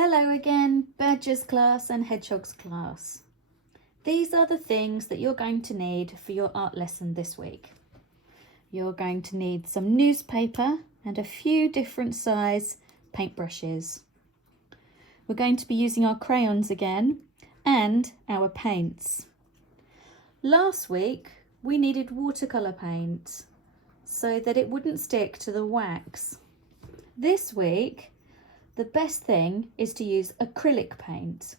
Hello again, Badgers class and Hedgehogs class. These are the things that you're going to need for your art lesson this week. You're going to need some newspaper and a few different size paintbrushes. We're going to be using our crayons again and our paints. Last week we needed watercolour paint so that it wouldn't stick to the wax. This week the best thing is to use acrylic paint.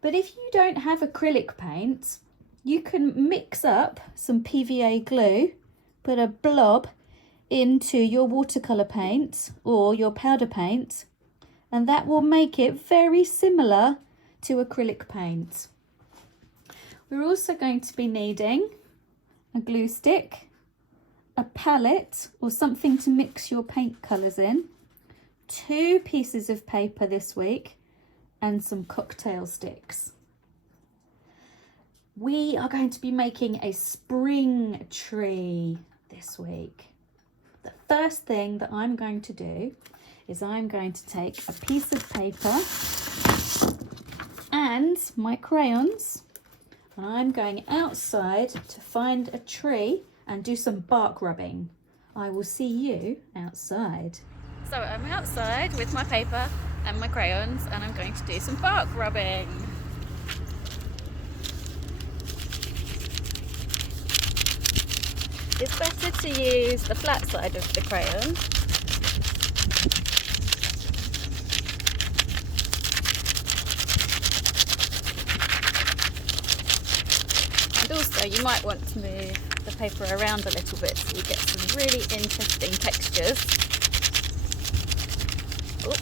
But if you don't have acrylic paint, you can mix up some PVA glue, put a blob into your watercolour paint or your powder paint, and that will make it very similar to acrylic paint. We're also going to be needing a glue stick, a palette or something to mix your paint colours in, 2 pieces of paper this week, and some cocktail sticks. We are going to be making a spring tree this week. The first thing that I'm going to do is I'm going to take a piece of paper and my crayons, and I'm going outside to find a tree and do some bark rubbing. I will see you outside. So I'm outside with my paper and my crayons and I'm going to do some bark rubbing. It's better to use the flat side of the crayon. And also you might want to move the paper around a little bit so you get some really interesting textures. Oops.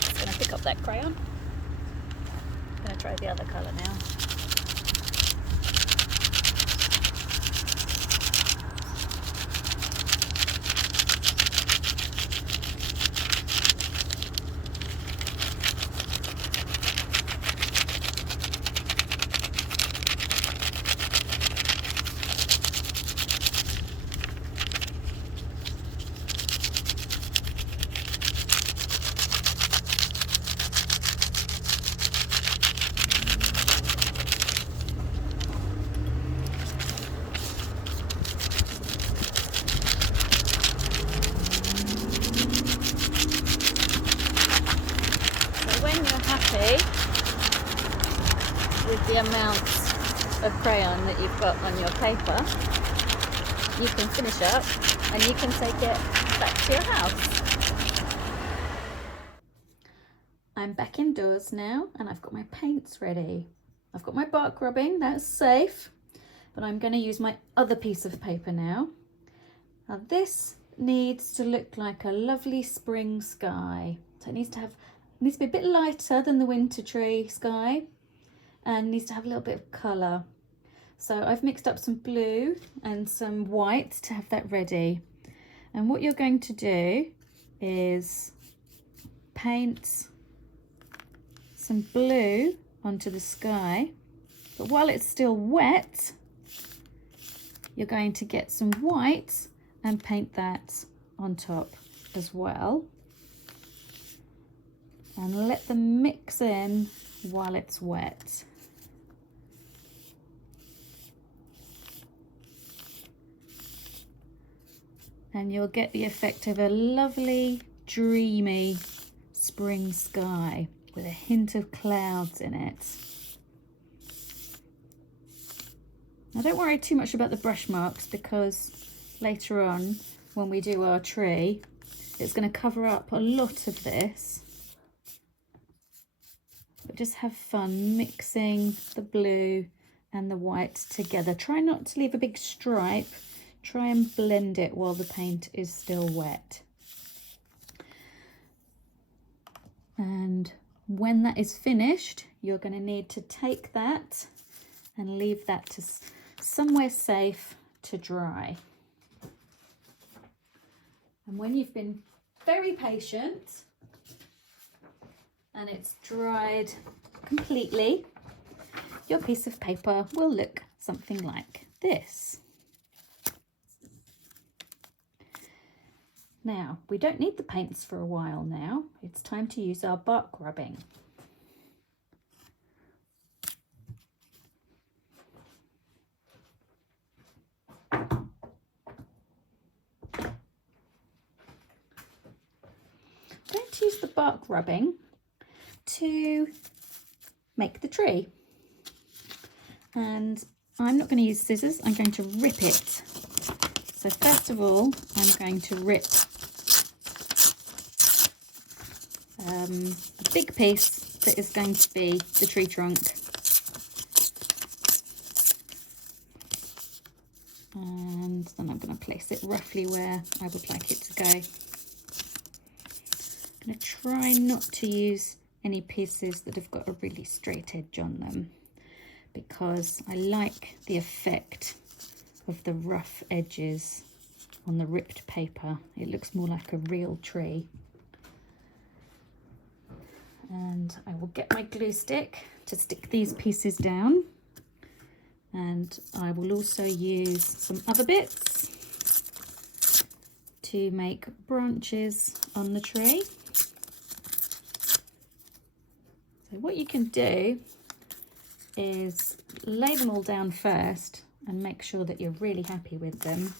Just going to pick up that crayon. I'm going to try the other colour now. When you're happy with the amount of crayon that you've got on your paper, you can finish up and you can take it back to your house. I'm back indoors now and I've got my paints ready. I've got my bark rubbing, that's safe, but I'm going to use my other piece of paper now. Now this needs to look like a lovely spring sky. So it needs to be a bit lighter than the winter tree sky and needs to have a little bit of colour. So I've mixed up some blue and some white to have that ready. And what you're going to do is paint some blue onto the sky, but while it's still wet, you're going to get some white and paint that on top as well. And let them mix in while it's wet. And you'll get the effect of a lovely, dreamy spring sky with a hint of clouds in it. Now don't worry too much about the brush marks because later on when we do our tree, it's going to cover up a lot of this. But just have fun mixing the blue and the white together. Try not to leave a big stripe. Try and blend it while the paint is still wet. And when that is finished, you're going to need to take that and leave that to somewhere safe to dry. And when you've been very patient and it's dried completely, your piece of paper will look something like this. Now, we don't need the paints for a while now. It's time to use our bark rubbing. I'm going to use the bark rubbing to make the tree. And I'm not going to use scissors, I'm going to rip it. So first of all, I'm going to rip a big piece that is going to be the tree trunk. And then I'm going to place it roughly where I would like it to go. I'm going to try not to use any pieces that have got a really straight edge on them, because I like the effect of the rough edges on the ripped paper. It looks more like a real tree. And I will get my glue stick to stick these pieces down, and I will also use some other bits to make branches on the tree. So what you can do is lay them all down first and make sure that you're really happy with them,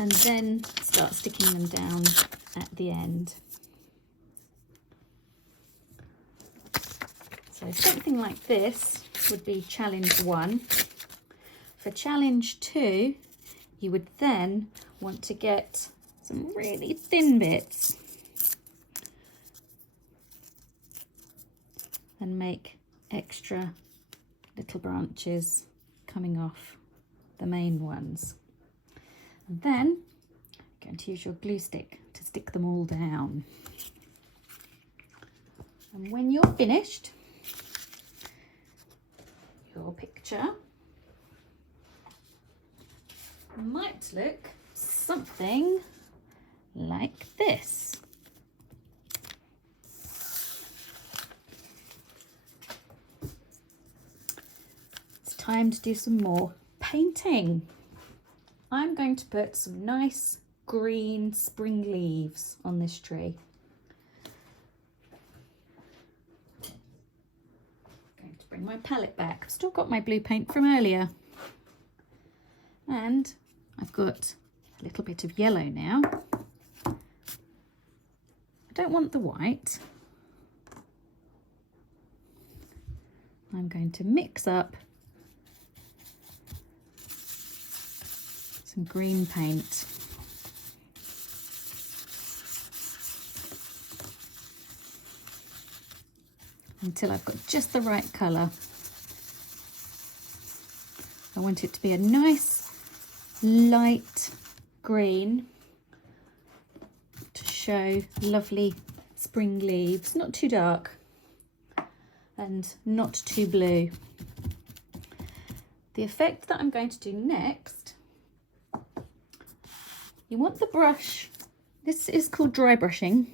and then start sticking them down at the end. So something like this would be challenge 1. For challenge 2, you would then want to get some really thin bits and make extra little branches coming off the main ones. And then you're going to use your glue stick to stick them all down. And when you're finished, your picture might look something like this. It's time to do some more painting. I'm going to put some nice green spring leaves on this tree. Bring my palette back. I've still got my blue paint from earlier, and I've got a little bit of yellow now. I don't want the white. I'm going to mix up some green paint. Until I've got just the right colour. I want it to be a nice light green to show lovely spring leaves, not too dark and not too blue. The effect that I'm going to do next, you want the brush, this is called dry brushing,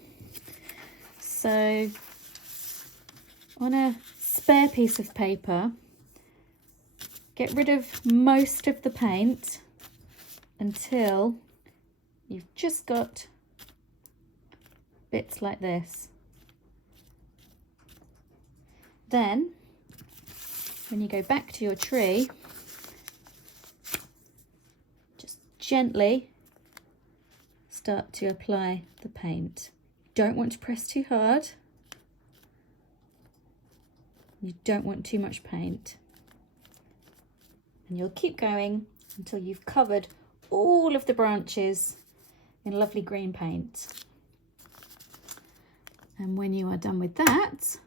so on a spare piece of paper, get rid of most of the paint until you've just got bits like this. Then, when you go back to your tree, just gently start to apply the paint. You don't want to press too hard. You don't want too much paint. And you'll keep going until you've covered all of the branches in lovely green paint. And when you are done with that,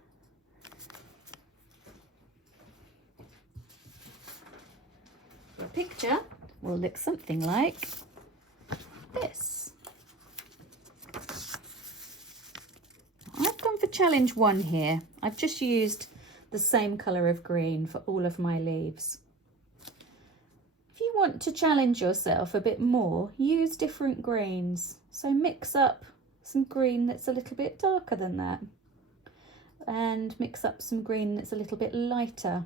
your picture will look something like this. I've gone for challenge 1 here. I've just used the same colour of green for all of my leaves. If you want to challenge yourself a bit more, use different greens. So mix up some green that's a little bit darker than that, and mix up some green that's a little bit lighter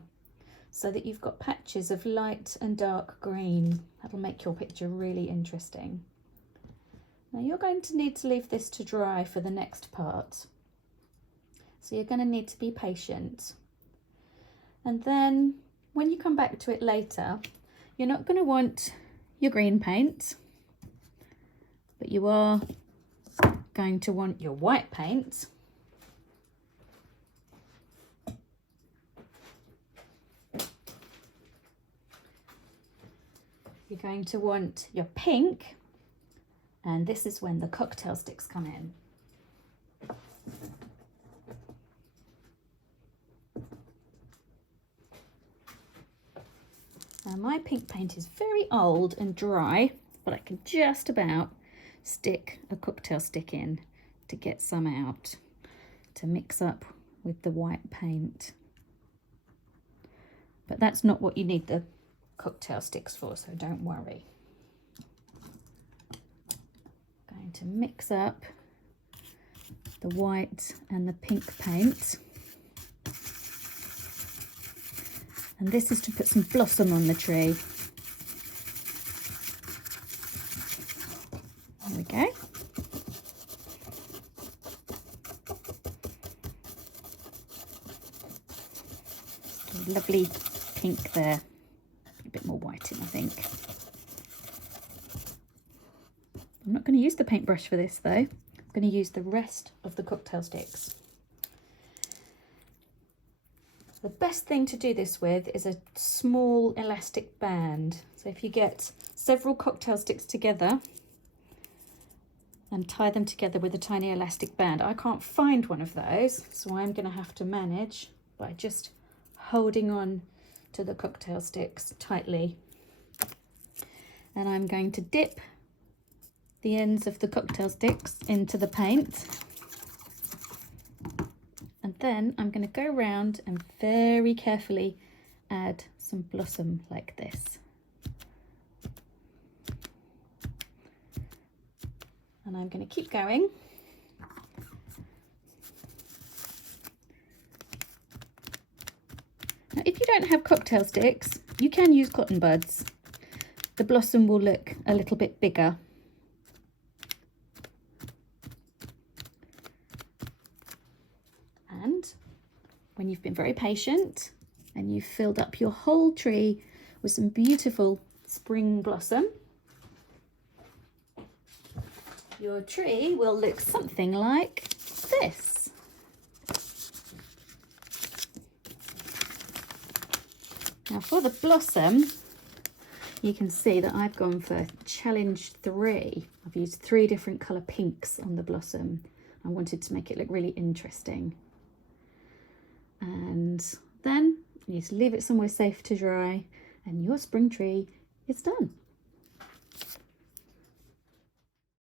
so that you've got patches of light and dark green. That'll make your picture really interesting. Now you're going to need to leave this to dry for the next part. So you're going to need to be patient. And then when you come back to it later, you're not going to want your green paint, but you are going to want your white paint. You're going to want your pink, and this is when the cocktail sticks come in. Now my pink paint is very old and dry, but I can just about stick a cocktail stick in to get some out to mix up with the white paint. But that's not what you need the cocktail sticks for, so don't worry. I'm going to mix up the white and the pink paint. And this is to put some blossom on the tree. There we go. A lovely pink there. A bit more white in, I think. I'm not going to use the paintbrush for this though. I'm going to use the rest of the cocktail sticks. The best thing to do this with is a small elastic band. So if you get several cocktail sticks together and tie them together with a tiny elastic band. I can't find one of those, so I'm going to have to manage by just holding on to the cocktail sticks tightly. And I'm going to dip the ends of the cocktail sticks into the paint. And then I'm going to go around and very carefully add some blossom like this. And I'm going to keep going. Now, if you don't have cocktail sticks, you can use cotton buds. The blossom will look a little bit bigger. And when you've been very patient and you've filled up your whole tree with some beautiful spring blossom, your tree will look something like this. Now for the blossom, you can see that I've gone for challenge 3. I've used 3 different colour pinks on the blossom. I wanted to make it look really interesting. And then you just leave it somewhere safe to dry and your spring tree is done.